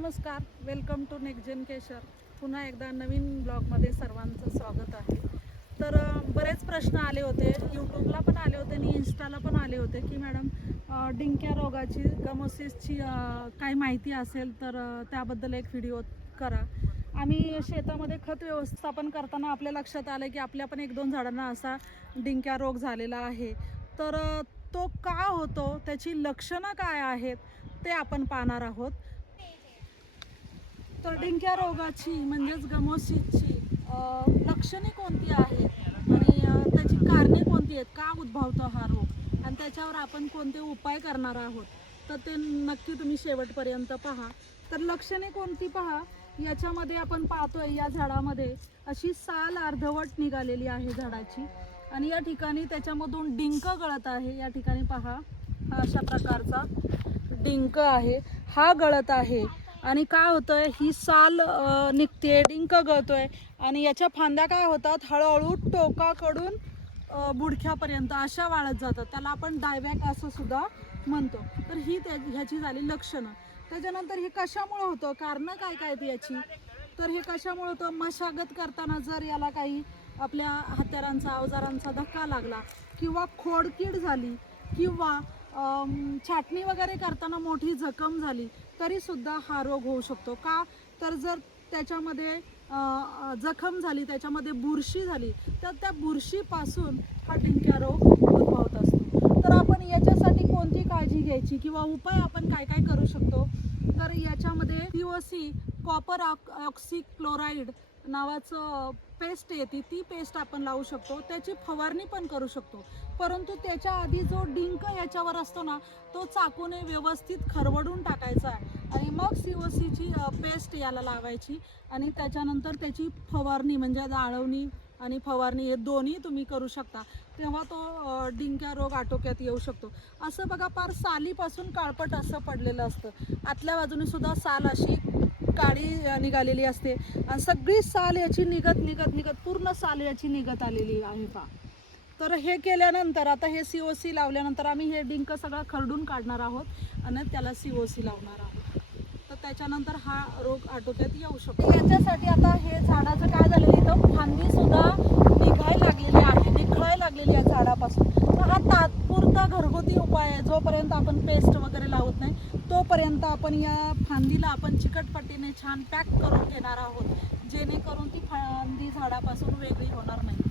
नमस्कार, welcome to next केशर. पुन्हा एकदा नवीन ब्लॉगमध्ये सर्वांचं स्वागत आहे. तर बरेच प्रश्न आले होते, यूट्यूबला पण आले होते आणि इंस्टाला पण आले होते की मॅडम डिंक्या रोगाची गमोसिसची काही माहिती असेल तर त्याबद्दल एक व्हिडिओ करा. आम्ही शेतामध्ये खत व्यवस्थापन करताना आपल्या लक्षात आलं की आपल्या पण 1-2 झाडांना असा डिंक्या रोग झालेला आहे. तर तो का होतो, त्याची लक्षणं काय आहेत ते आपण पाहणार आहोत. तर डिंक्या रोगाची म्हणजेच गमोसिसची लक्षणे कोणती आहेत आणि त्याची कारणे कोणती आहेत, का उद्भवतो हा रोग आणि त्याच्यावर आपण कोणते उपाय करणार आहोत, तर ते नक्की तुम्ही शेवटपर्यंत पहा. तर लक्षणे कोणती पहा, याच्यामध्ये आपण पाहतोय या झाडामध्ये अशी साल अर्धवट निघालेली आहे झाडाची आणि या ठिकाणी त्याच्यामधून डिंक गळत आहे. या ठिकाणी पहा, हा अशा प्रकारचा डिंक आहे, हा गळत आहे. आणि काय होतंय, ही साल निघते, डिंक गळतोय आणि याच्या फांद्या काय होतात, हळूहळू टोकाकडून बुडख्यापर्यंत अशा वाढत जातात. त्याला आपण डायबॅक असं सुद्धा म्हणतो. तर ही ह्याची झाली लक्षणं. त्याच्यानंतर हे कशामुळे होतं, कारणं काय काय ती याची, तर हे कशामुळे होतं, मशागत करताना जर याला काही आपल्या हत्यारांचा अवजारांचा धक्का लागला किंवा खोडकीड झाली किंवा छाटणी वगैरे करताना मोठी जखम झाली तरी सुद्धा हा रोग होऊ शकतो. का, तर जर त्याच्यामध्ये जखम झाली, त्याच्यामध्ये बुरशी झाली तर त्या बुरशीपासून हा डिंक्या रोग उद्भवत असतो. तर आपण याच्यासाठी कोणती काळजी घ्यायची किंवा उपाय आपण काय काय करू शकतो, तर याच्यामध्ये COC कॉपर ऑक्सीक्लोराईड नावाचं पेस्ट येते, ती पेस्ट आपण लावू शकतो. त्याची फवारणी पण करू शकतो. परंतु त्याच्या आधी जो डिंक याच्यावर असतो ना, तो चाकूने व्यवस्थित खरवडून टाकायचा आहे आणि मग COCची पेस्ट याला लावायची आणि त्याच्यानंतर त्याची फवारणी म्हणजे आळवणी आणि फवारणी हे दोन्ही तुम्ही करू शकता. तेव्हा तो डिंक्या रोग आटोक्यात येऊ शकतो. असं बघा, पार सालीपासून काळपट असं पडलेलं असतं, आतल्या बाजूने सुद्धा साल अशी काळी निघालेली असते आणि सगळी साल याची निघत पूर्ण साल याची निघत आलेली आहे पहा. तर हे केल्यानंतर आता हे COC लावल्यानंतर आम्ही हे डिंक सगळं खरडून काढणार आहोत आणि त्याला COC लावणार आहोत. तर त्याच्यानंतर हा रोग आटोक्यात येऊ शकतो. याच्यासाठी आता हे झाडाचं काय झालेलं आहे, तर फांदी सुद्धा निघायला लागलेली आहे, निखळायला लागलेली आहे झाडापासून. तर हा तात्पुरता घरगुती उपाय आहे. जोपर्यंत आपण पेस्ट वगैरे लावत नाही तोपर्यंत आपण या फांदीला आपण चिकटपट्टीने छान पॅक करून घेणार आहोत, जेणेकरून ती फांदी झाडापासून वेगळी होणार नाही.